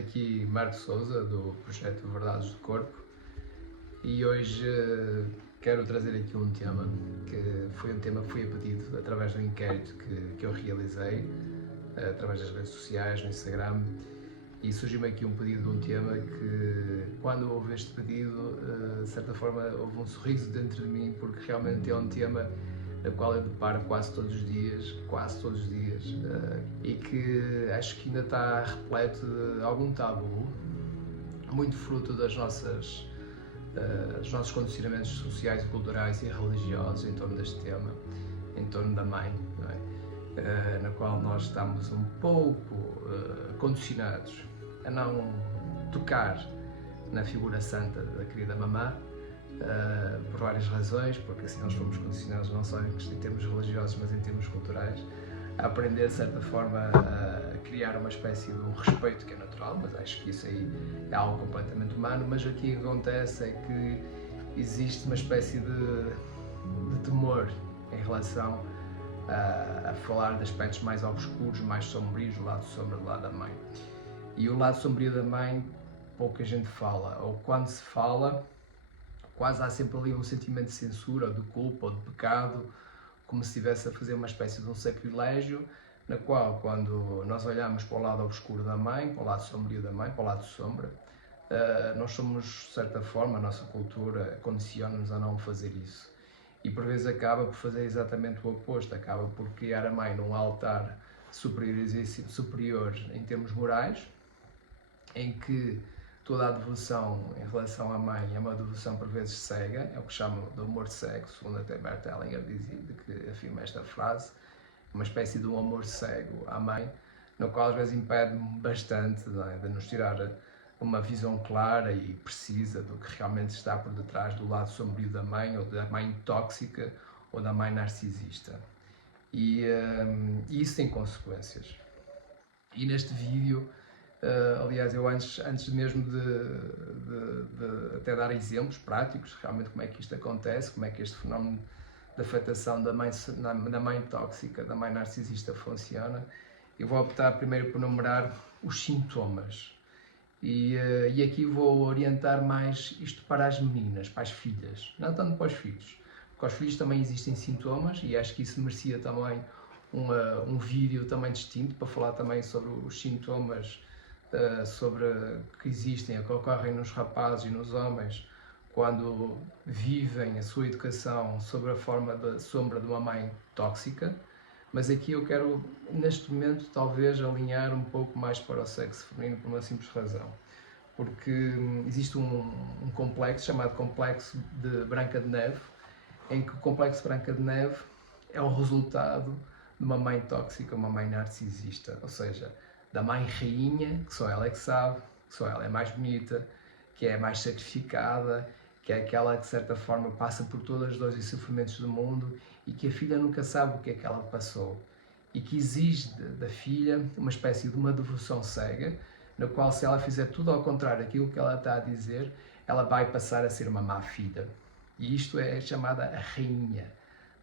daqui Marco Souza, do projeto Verdades do Corpo, e hoje quero trazer aqui um tema que foi um tema que foi a pedido através do inquérito que eu realizei através das redes sociais, no Instagram, e surgiu-me aqui um pedido de um tema que, quando houve este pedido, de certa forma houve um sorriso dentro de mim, porque realmente é um tema no qual eu deparo quase todos os dias, e que acho que ainda está repleto de algum tabu, muito fruto dos nossos condicionamentos sociais, culturais e religiosos em torno deste tema, em torno da mãe, não é? Na qual nós estamos um pouco condicionados a não tocar na figura santa da querida mamã, por várias razões, porque assim nós fomos condicionados não só em termos religiosos, mas em termos culturais, a aprender de certa forma a criar uma espécie de um respeito que é natural, mas acho que isso aí é algo completamente humano. Mas aqui o que acontece é que existe uma espécie de temor em relação a falar de aspectos mais obscuros, mais sombrios, do lado sombra do lado da mãe. E o lado sombrio da mãe pouca gente fala, ou quando se fala, quase há sempre ali um sentimento de censura, ou de culpa, ou de pecado, como se estivesse a fazer uma espécie de um sacrilégio, na qual, quando nós olhamos para o lado obscuro da mãe, para o lado sombrio da mãe, para o lado sombra, nós somos, de certa forma, a nossa cultura condiciona-nos a não fazer isso. E por vezes acaba por fazer exatamente o oposto, acaba por criar a mãe num altar superior em termos morais, em que toda a devoção em relação à mãe é uma devoção por vezes cega, é o que chamam de amor cego, segundo até Bert Hellinger que afirma esta frase, uma espécie de um amor cego à mãe, no qual às vezes impede bastante, não é, de nos tirar uma visão clara e precisa do que realmente está por detrás do lado sombrio da mãe, ou da mãe tóxica, ou da mãe narcisista. E isso tem consequências. E neste vídeo, aliás, eu antes mesmo de até dar exemplos práticos, realmente como é que isto acontece, como é que este fenómeno de afetação da mãe tóxica, da mãe narcisista funciona, eu vou optar primeiro por numerar os sintomas. E aqui vou orientar mais isto para as meninas, para as filhas, não tanto para os filhos, porque aos filhos também existem sintomas e acho que isso merecia também um vídeo também distinto para falar também sobre os sintomas sobre que existem, que ocorrem nos rapazes e nos homens quando vivem a sua educação sobre a forma da sombra de uma mãe tóxica. Mas aqui eu quero, neste momento, talvez alinhar um pouco mais para o sexo feminino por uma simples razão. Porque existe um complexo chamado Complexo de Branca de Neve, em que o Complexo de Branca de Neve é o resultado de uma mãe tóxica, uma mãe narcisista, ou seja, da mãe rainha, que só ela é que sabe, que só ela é mais bonita, que é mais sacrificada, que é aquela que de certa forma passa por todas as dores e sofrimentos do mundo e que a filha nunca sabe o que é que ela passou e que exige da filha uma espécie de uma devoção cega, na qual se ela fizer tudo ao contrário daquilo que ela está a dizer, ela vai passar a ser uma má filha. E isto é chamada a rainha,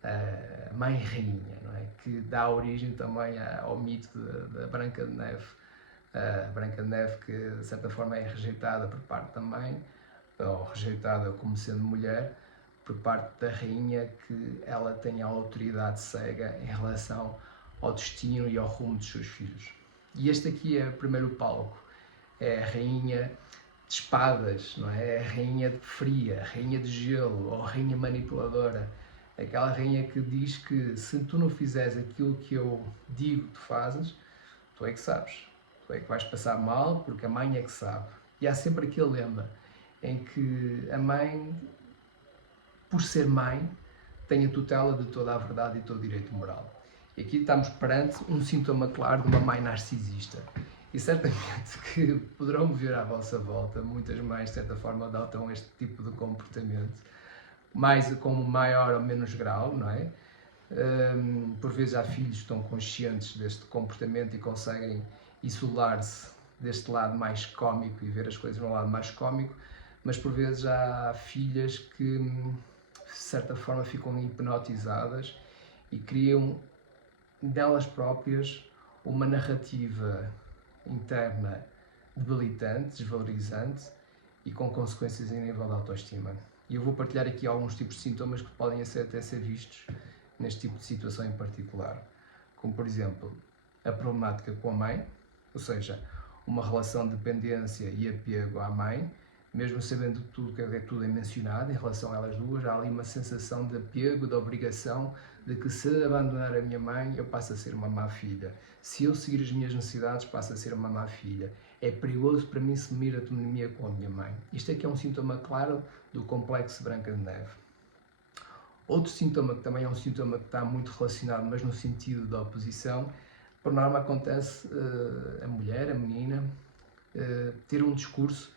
a mãe rainha, não é? Que dá origem também ao mito da Branca de Neve. A Branca de Neve que de certa forma é rejeitada por parte da mãe, ou rejeitada como sendo mulher, por parte da rainha, que ela tem a autoridade cega em relação ao destino e ao rumo dos seus filhos. E este aqui é o primeiro palco, é a rainha de espadas, não é? É a rainha fria, a rainha de gelo, ou a rainha manipuladora, aquela rainha que diz que se tu não fizeres aquilo que eu digo que tu fazes, tu é que sabes, tu é que vais passar mal, porque a mãe é que sabe. E há sempre aquele lema em que a mãe, por ser mãe, tem a tutela de toda a verdade e todo o direito moral. E aqui estamos perante um sintoma claro de uma mãe narcisista. E certamente que poderão ver à vossa volta, muitas mães de certa forma adotam este tipo de comportamento, mais com maior ou menos grau, não é? Por vezes há filhos que estão conscientes deste comportamento e conseguem isolar-se deste lado mais cómico e ver as coisas no lado mais cómico, mas por vezes há filhas que de certa forma ficam hipnotizadas e criam delas próprias uma narrativa interna debilitante, desvalorizante e com consequências em nível de autoestima. E eu vou partilhar aqui alguns tipos de sintomas que podem até ser vistos neste tipo de situação em particular. Como, por exemplo, a problemática com a mãe, ou seja, uma relação de dependência e apego à mãe, mesmo sabendo tudo que tudo é mencionado em relação a elas duas, há ali uma sensação de apego, de obrigação, de que se abandonar a minha mãe, eu passo a ser uma má filha. Se eu seguir as minhas necessidades, passo a ser uma má filha. É perigoso para mim assumir a autonomia com a minha mãe. Isto aqui é um sintoma claro do complexo Branca de Neve. Outro sintoma que também é um sintoma que está muito relacionado, mas no sentido da oposição, por norma acontece a mulher, a menina, ter um discurso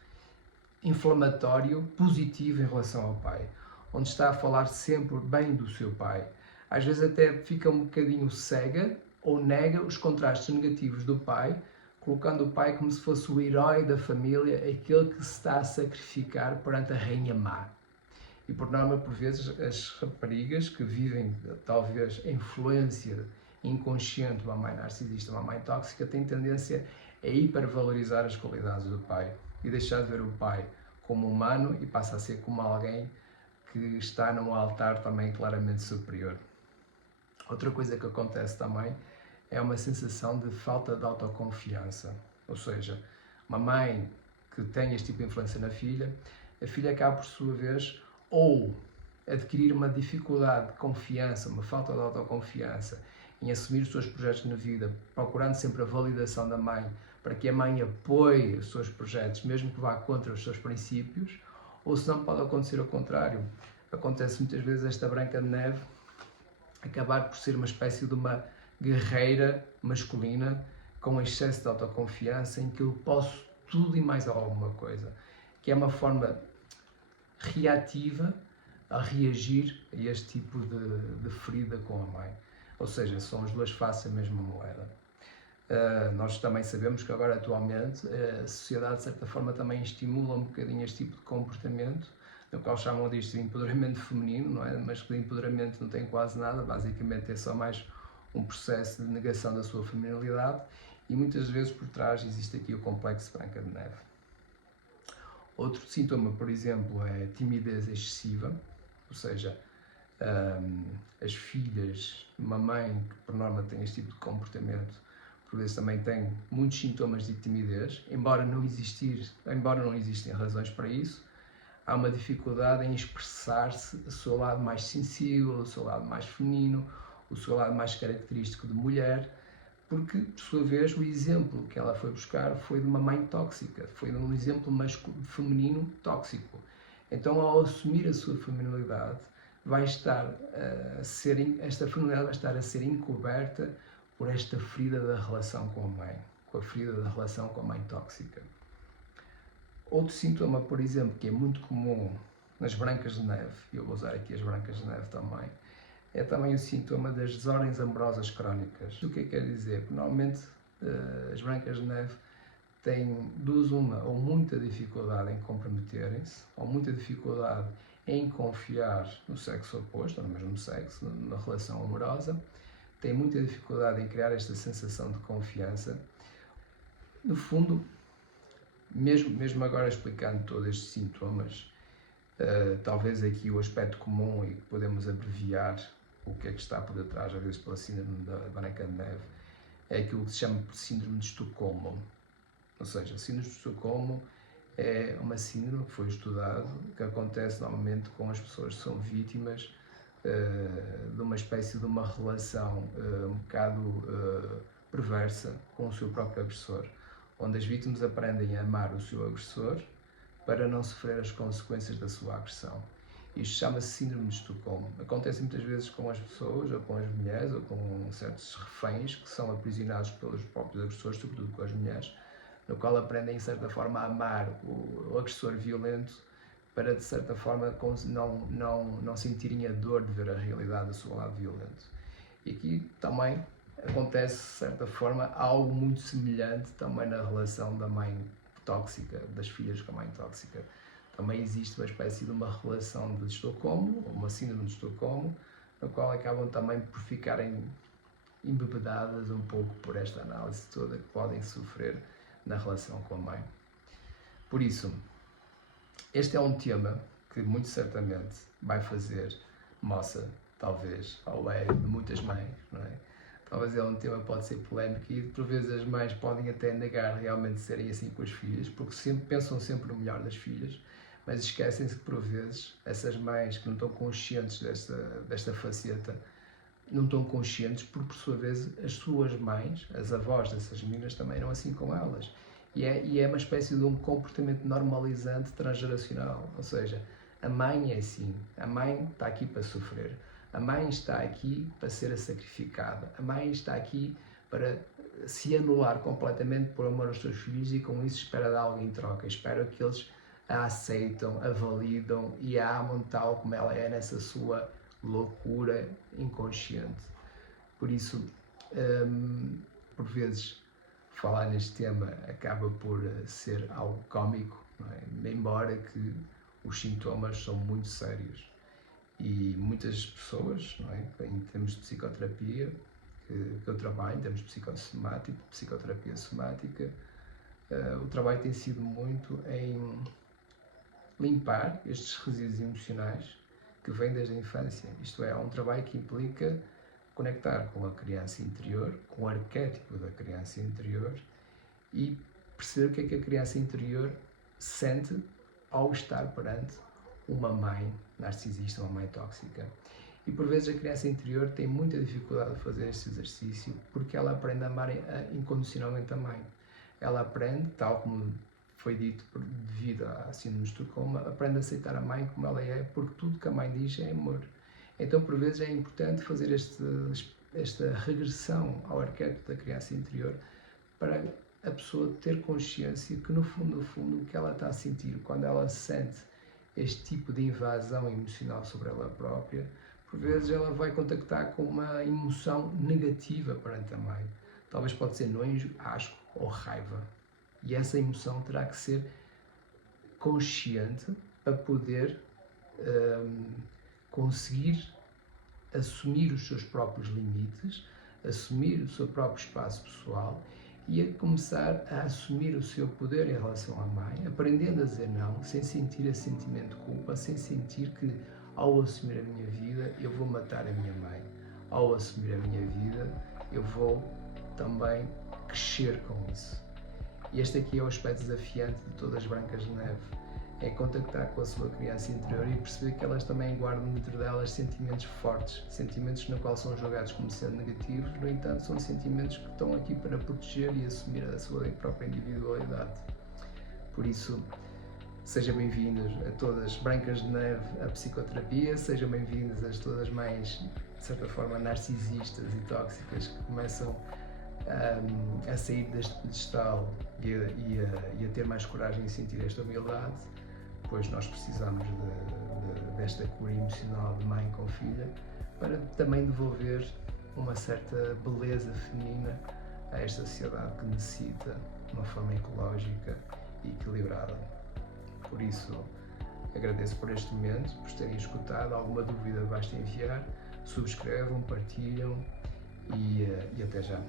inflamatório, positivo em relação ao pai, onde está a falar sempre bem do seu pai. Às vezes até fica um bocadinho cega ou nega os contrastes negativos do pai, colocando o pai como se fosse o herói da família, aquele que se está a sacrificar perante a rainha má. E por norma, por vezes, as raparigas que vivem talvez a influência inconsciente de uma mãe narcisista, uma mãe tóxica, têm tendência a hipervalorizar as qualidades do pai e deixar de ver o pai como humano e passa a ser como alguém que está num altar também claramente superior. Outra coisa que acontece também é uma sensação de falta de autoconfiança, ou seja, uma mãe que tem este tipo de influência na filha, a filha acaba por sua vez ou adquirir uma dificuldade de confiança, uma falta de autoconfiança em assumir os seus projetos na vida, procurando sempre a validação da mãe para que a mãe apoie os seus projetos, mesmo que vá contra os seus princípios, ou se não pode acontecer ao contrário. Acontece muitas vezes esta Branca de Neve acabar por ser uma espécie de uma guerreira masculina com excesso de autoconfiança em que eu posso tudo e mais alguma coisa, que é uma forma reativa a reagir a este tipo de ferida com a mãe. Ou seja, são as duas faces da mesma moeda. Nós também sabemos que agora atualmente a sociedade de certa forma também estimula um bocadinho este tipo de comportamento, no qual chamam disto de empoderamento feminino, não é? Mas que de empoderamento não tem quase nada, basicamente é só mais um processo de negação da sua feminilidade e muitas vezes por trás existe aqui o complexo Branca de Neve. Outro sintoma, por exemplo, é timidez excessiva, ou seja, as filhas de uma mãe que por norma tem este tipo de comportamento, por vezes também tem muitos sintomas de timidez, embora não existem razões para isso, há uma dificuldade em expressar-se o seu lado mais sensível, o seu lado mais feminino, o seu lado mais característico de mulher, porque, por sua vez, o exemplo que ela foi buscar foi de uma mãe tóxica, foi de um exemplo feminino tóxico. Então, ao assumir a sua feminilidade, esta feminilidade vai estar a ser encoberta por esta ferida da relação com a mãe, com a ferida da relação com a mãe tóxica. Outro sintoma, por exemplo, que é muito comum nas Brancas de Neve, e eu vou usar aqui as Brancas de Neve também, é também o sintoma das desordens amorosas crónicas. O que quer dizer? Que normalmente as Brancas de Neve têm duas uma, ou muita dificuldade em comprometerem-se, ou muita dificuldade em confiar no sexo oposto, ou no mesmo sexo, na relação amorosa, têm muita dificuldade em criar esta sensação de confiança. No fundo, mesmo agora explicando todos estes sintomas, talvez aqui o aspecto comum e que podemos abreviar o que é que está por detrás, às vezes pela síndrome da Branca de Neve, é aquilo que se chama de síndrome de Estocolmo. Ou seja, a síndrome de Estocolmo é uma síndrome que foi estudado, que acontece normalmente com as pessoas que são vítimas de uma espécie de uma relação um bocado perversa com o seu próprio agressor, onde as vítimas aprendem a amar o seu agressor para não sofrer as consequências da sua agressão. Isto chama-se síndrome de Estocolmo. Acontece muitas vezes com as pessoas, ou com as mulheres, ou com certos reféns que são aprisionados pelos próprios agressores, sobretudo com as mulheres, no qual aprendem, de certa forma, a amar o agressor violento para, de certa forma, não sentirem a dor de ver a realidade do seu lado violento. E aqui também acontece, de certa forma, algo muito semelhante também na relação da mãe tóxica, das filhas com a mãe tóxica. Também existe uma espécie de uma relação de Estocolmo, uma síndrome de Estocolmo, na qual acabam também por ficarem embebedadas um pouco por esta análise toda que podem sofrer na relação com a mãe. Por isso, este é um tema que muito certamente vai fazer moça, talvez, ao ego de muitas mães, não é? Talvez é um tema que pode ser polémico e por vezes as mães podem até negar realmente serem assim com as filhas, porque pensam sempre no melhor das filhas, mas esquecem-se que por vezes essas mães que não estão conscientes desta faceta, não estão conscientes porque por sua vez as suas mães, as avós dessas meninas também eram assim com elas. E é uma espécie de um comportamento normalizante transgeracional, ou seja, a mãe é assim, a mãe está aqui para sofrer, a mãe está aqui para ser sacrificada, a mãe está aqui para se anular completamente por amor aos seus filhos e com isso espera dar algo em troca, espera que eles a aceitam, a validam e a amam tal como ela é nessa sua loucura inconsciente. Por isso, por vezes, falar neste tema acaba por ser algo cómico, não é? Embora que os sintomas são muito sérios e muitas pessoas, não é? Em termos de psicoterapia, que eu trabalho, em termos de psicossomático, psicoterapia somática, o trabalho tem sido muito em limpar estes resíduos emocionais que vêm desde a infância. Isto é um trabalho que implica conectar com a criança interior, com o arquétipo da criança interior e perceber o que a criança interior sente ao estar perante uma mãe narcisista, uma mãe tóxica. E por vezes a criança interior tem muita dificuldade de fazer este exercício porque ela aprende a amar incondicionalmente a mãe. Ela aprende, tal como foi dito devido à síndrome de Estocolmo, aprende a aceitar a mãe como ela é, porque tudo que a mãe diz é amor. Então, por vezes, é importante fazer esta regressão ao arquétipo da criança interior para a pessoa ter consciência que, no fundo, o que ela está a sentir quando ela sente este tipo de invasão emocional sobre ela própria, por vezes ela vai contactar com uma emoção negativa perante a mãe. Talvez pode ser nojo, asco ou raiva. E essa emoção terá que ser consciente para poder conseguir assumir os seus próprios limites, assumir o seu próprio espaço pessoal e a começar a assumir o seu poder em relação à mãe, aprendendo a dizer não, sem sentir esse sentimento de culpa, sem sentir que ao assumir a minha vida eu vou matar a minha mãe. Ao assumir a minha vida eu vou também crescer com isso. E este aqui é o aspecto desafiante de todas as Brancas de Neve, é contactar com a sua criança interior e perceber que elas também guardam dentro delas sentimentos fortes, sentimentos no qual são julgados como sendo negativos, no entanto são sentimentos que estão aqui para proteger e assumir a sua própria individualidade. Por isso, sejam bem-vindos a todas Brancas de Neve à psicoterapia, sejam bem-vindas a todas as mães, de certa forma, narcisistas e tóxicas que começam a sair deste pedestal e a ter mais coragem em sentir esta humildade, pois nós precisamos desta cura emocional de mãe com filha para também devolver uma certa beleza feminina a esta sociedade que necessita de uma forma ecológica e equilibrada. Por isso, agradeço por este momento, por terem escutado. Alguma dúvida basta enviar, subscrevam, partilham e até já.